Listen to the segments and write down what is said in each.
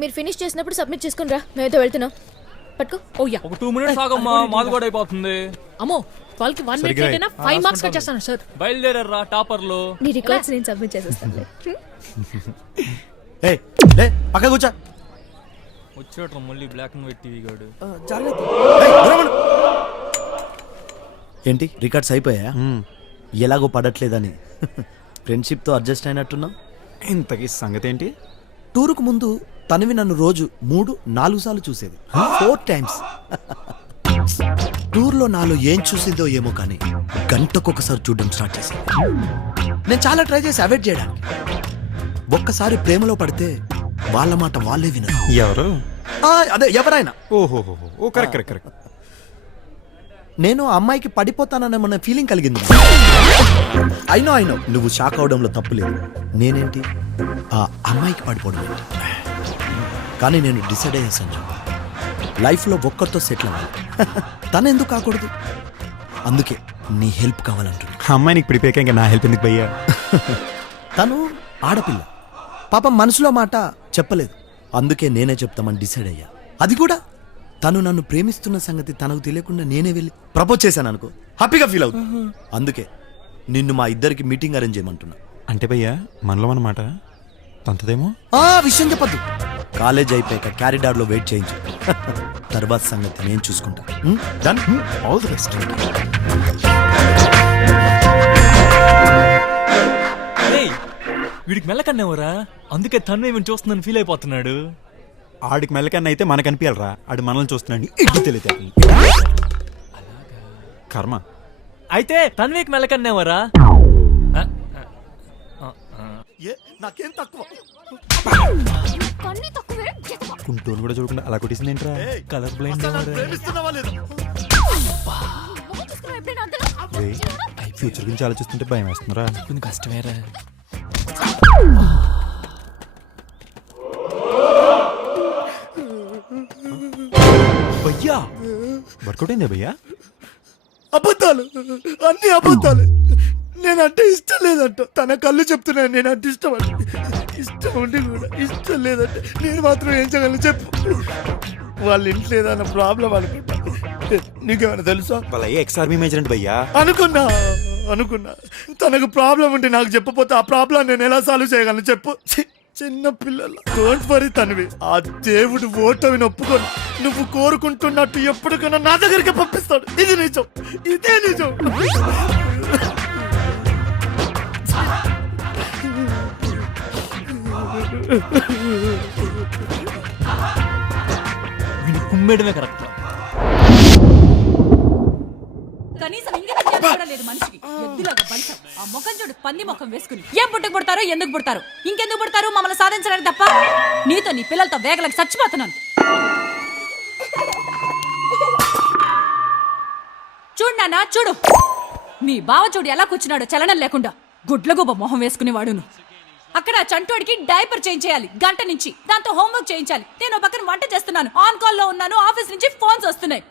మీరు ఫినిష్ చేసినప్పుడు సబ్మిట్ చేసుకుని రా, మేమైతే వెళ్తున్నాం. పట్టుకో. ఓ యా, ఒక 2 minutes ఆగమ్మా, మాది కూడా అయిపోతుంది. అమ్మో వాళ్ళకి 1 minute అయినా 5 marks కట్ చేస్తాను సార్. బయలుదేరరా టాపర్లు. నీ రికార్డ్స్ నేను సబ్మిట్ చేసేస్తాను. ఏ లే పక్క కూర్చో. వచ్చేట్రా మళ్ళీ బ్లాక్ అండ్ వైట్ టీవీ గాడు. ఏంటి రికార్డ్స్ అయిపోయా? ఎలాగో పడట్లేదని ఫ్రెండ్షిప్తో అడ్జస్ట్ అయినట్టున్నావు. ఇంతకీ సంగతి ఏంటి? టూరుకు ముందు తనవి నన్ను రోజు 3-4 సార్లు చూసేది, 4 times. టూర్లో నాలో ఏం చూసిందో ఏమో కానీ గంటకొకసారి చూడడం స్టార్ట్ చేసింది. నేను చాలా ట్రై చేసి అవాయిడ్ చేయడానికి. ఒక్కసారి ప్రేమలో పడితే వాళ్ళ మాట వాళ్ళే వినరు. ఎవరు? అదే ఎవరైనా. ఓహో కరెక్ట్ కరెక్ట్ కరెక్ట్. నేను ఆ అమ్మాయికి పడిపోతానన్న ఫీలింగ్ కలిగింది. అయినో నువ్వు షాక్ అవడంలో తప్పులేదు. నేనేంటి ఆ అమ్మాయికి పడిపోవడం ఏంటి? కానీ నేను డిసైడ్ అయ్యా సంజు, లైఫ్లో ఒక్కరితో సెటిల్ అవ్వాలి. తను ఎందుకు కాకూడదు? అందుకే నీ హెల్ప్ కావాలంటున్నా. అమ్మాయి నీకు ప్రిపేర్ ఇంకా నా హెల్ప్ ఎందుకు భయ్యా? తను ఆడపిల్ల, పాపం మనసులో మాట చెప్పలేదు. అందుకే నేనే చెప్తామని డిసైడ్ అయ్యా. అది కూడా తను నన్ను ప్రేమిస్తున్న సంగతి తనకు తెలియకుండా నేనే వెళ్ళి ప్రపోజ్ చేశాను అనుకో, హ్యాపీగా ఫీల్ అవుతుంది. అందుకే నిన్ను మా ఇద్దరికి మీటింగ్ అరేంజ్ చేయమంటున్నా. అంటే భయ్యా మనలో అన్నమాట తంతదేమో. ఆ విషయం చెప్పద్దు. కాలేజ్ అయిపోయాక క్యారిడార్లో వెయిట్ చేయించు. తర్వాత సంగతి నేను చూసుకుంటా. డన్. All the best. వీడికి మెల్లకన్నేవరా, అందుకే తను ఏమి చూస్తుందని ఫీల్ అయిపోతున్నాడు. ఆడికి మెల్లకన్నా అయితే మనకు అనిపించాలరా, ఆడు మనల్ని చూస్తున్నాడు. ఇడ్డు తెలియదు కర్మ. అయితే తన్వీకి మెల్లకన్నేవరా. నాకేం తక్కువ. కుంటూరు కూడా చూడకుండా అలా కొట్టేసింది ఏంట్రా? కలర్ బ్లైండ్ ఫ్యూచర్ గురించి ఆలోచిస్తుంటే భయం వేస్తుందిరా. కొంచెం కష్టమేరా. భయ్యా వర్కౌట్ అయిందే భయ్యా? అబద్ధాలు, అన్ని అబద్ధాలు. నేనంటే ఇష్టం లేదంట. తన కళ్ళు చెప్తున్నాను నేనంటే ఇష్టం అంటే. ఇష్టం ఉండి కూడా ఇష్టం లేదంటే నేను మాత్రం ఏం చేయగలను చెప్పు? వాళ్ళ ఇంట్లో ఏదైనా ప్రాబ్లం అనుకుంటా. నీకేమైనా తెలుసా? వాళ్ళ ఎక్స్ ఆర్మీ మేజర్ అంటే భయ్యా. అనుకున్నా తనకు ప్రాబ్లం ఉంటే నాకు చెప్పపోతే ఆ ప్రాబ్లం నేను ఎలా సాల్వ్ చేయగలను చెప్పు? చిన్న పిల్లలు. డోంట్ వరీ తనవి. ఆ దేవుడు ఓటమిని ఒప్పుకొని నువ్వు కోరుకుంటున్నట్టు ఎప్పటికైనా నా దగ్గరికి పంపిస్తాడు. ఇది నిజం, ఇదే నిజం. వీడిని కుమ్మేయడమే కరెక్ట్. కనీసం ఇంగితం కూడా లేదు మనిషికి. ఎద్దులాగా బలిసం. ఆ ముఖం చూడు, పంది ముఖం వేసుకుని. ఏం పుట్టుకు పుడతారో, ఎందుకు పుడతారు, ఇంకెందుకు పుడతారు? మమ్మల్ని సాధించడానికి తప్ప. నీతో నీ పిల్లలతో వేగలకు చచ్చిపోతున్నాను. చూడు నాన్న, చూడు మీ బావ చూడు ఎలా కూర్చున్నాడో చలనం లేకుండా. గుడ్లగూబ మొహం వేసుకునేవాడును. అక్కడ చంటోడికి డైపర్ చేంజ్ చేయాలి గంట నుంచి. దాంతో హోంవర్క్ చేయించాలి. నేను పక్కన వంట చేస్తున్నాను, ఆన్ కాల్ లో ఉన్నాను. ఆఫీస్ నుంచి ఫోన్స్ వస్తున్నాయి.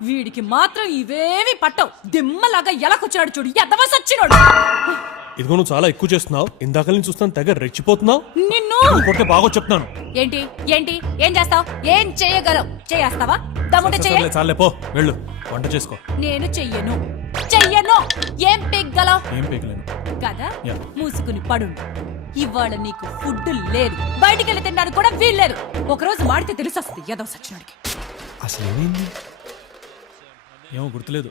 వీడికి మాత్రం ఇవేవి పట్టవు. దిమ్మలాగా ఎలా కూర్చున్నాడు చూడు, ఎదవ సచ్చినోడు. ఇదిగో నువ్వు చాలా ఎక్కువ చేస్తున్నావు. ఇందాక నుంచి చూస్తాను తెగ రెచ్చిపోతున్నావు. నిన్ను కొట్టే బాగో చెప్తాను. ఏంటి ఏంటి ఏం చేస్తావు? ఏం చేయగలవు? చేస్తావా? దమ్ముంటే చెయ్యి. చాలే పో, వెళ్ళు వంట చేసుకో. నేను చెయ్యను. ఏం పెగ్గలవు? ఏం పీకలేను కదా. యా. మూసుకుని పడు. ఇవాళ నీకు ఫుడ్ లేదు. బయటికి వెళ్ళి తినడానికి కూడా వీల్లేదు. ఒకరోజు మాడితే తెలిసొస్తుంది ఎదవ సచ్చినోడికి. అసలు ఏమైంది? ఏమో గుర్తులేదు.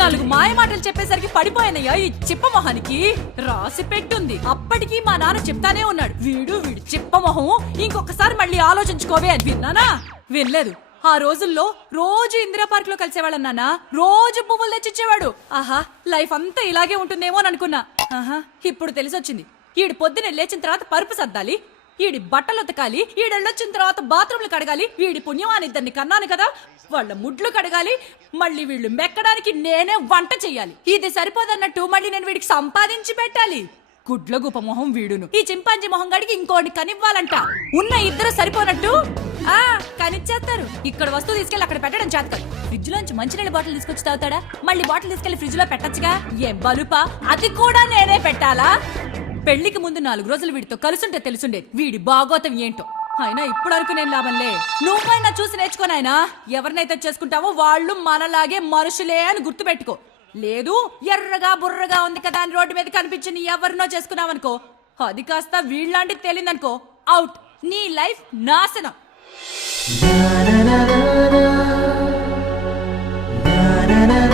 4 మాయ మాటలు చెప్పేసరికి పడిపోయానయ్యా ఈ చిప్పమొహానికి. రాసి పెట్టుంది. అప్పటికి మా నాన్న చెప్తానే ఉన్నాడు, వీడు చిప్పమొహం, ఇంకొకసారి మళ్ళీ ఆలోచించుకోవే అని. విన్నానా? వినలేదు. ఆ రోజుల్లో రోజు ఇందిరా పార్క్ లో కలిసేవాళ్ళం నాన్న. రోజు పువ్వులు తెచ్చిచ్చేవాడు. ఆహా, లైఫ్ అంతా ఇలాగే ఉంటుందేమో అని అనుకున్నా. ఆహా, ఇప్పుడు తెలిసొచ్చింది. ఈడు పొద్దునే లేచిన తర్వాత పరుపు సర్దాలి, ఈడి బట్టలు ఉతకాలి, ఈడెళ్ళొచ్చిన తర్వాత బాత్రూమ్లు కడగాలి. వీడి పుణ్యమాని 2 కన్నాను కదా, వాళ్ళ ముడ్లు కడగాలి. మళ్ళీ వీళ్ళు మెక్కడానికి నేనే వంట చెయ్యాలి. ఇది సరిపోదన్నట్టు మళ్ళీ నేను వీడికి సంపాదించి పెట్టాలి. గుడ్లగూప మొహం వీడును. ఈ చింపాంజీ మొహం గడికి ఇంకోటి కనివ్వాలంట. ఉన్న 2 సరిపోనట్టు కనిచ్చేస్తారు. ఇక్కడ వస్తువు తీసుకెళ్లి అక్కడ పెట్టడం చేత కాదు. ఫ్రిడ్జ్ లోంచి మంచినీళ్ళ బాటిల్ తీసుకొచ్చి తాగుతాడా? మళ్ళీ బాటిల్ తీసుకెళ్లి ఫ్రిడ్జ్ లో పెట్టచ్చుగా. ఏం బలుపా, అది కూడా నేనే పెట్టాలా? పెళ్లికి ముందు 4 రోజులు వీడితో కలుసుంటే తెలుసుండేది వీడి బాగోతం ఏంటో. అయినా ఇప్పుడు అనుకునేం లాభంలే. నువ్వైనా చూసి నేర్చుకోనాయనా. ఎవరినైతే చేసుకుంటావో వాళ్ళు మనలాగే మనుషులే అని గుర్తుపెట్టుకో. లేదు ఎర్రగా బుర్రగా ఉంది కదా అని రోడ్డు మీద కనిపించి ఎవరినో చేసుకున్నావనుకో, అది కాస్త వీళ్ళలాంటి తేలిందనుకో, అవుట్. నీ లైఫ్ నాశనం. నా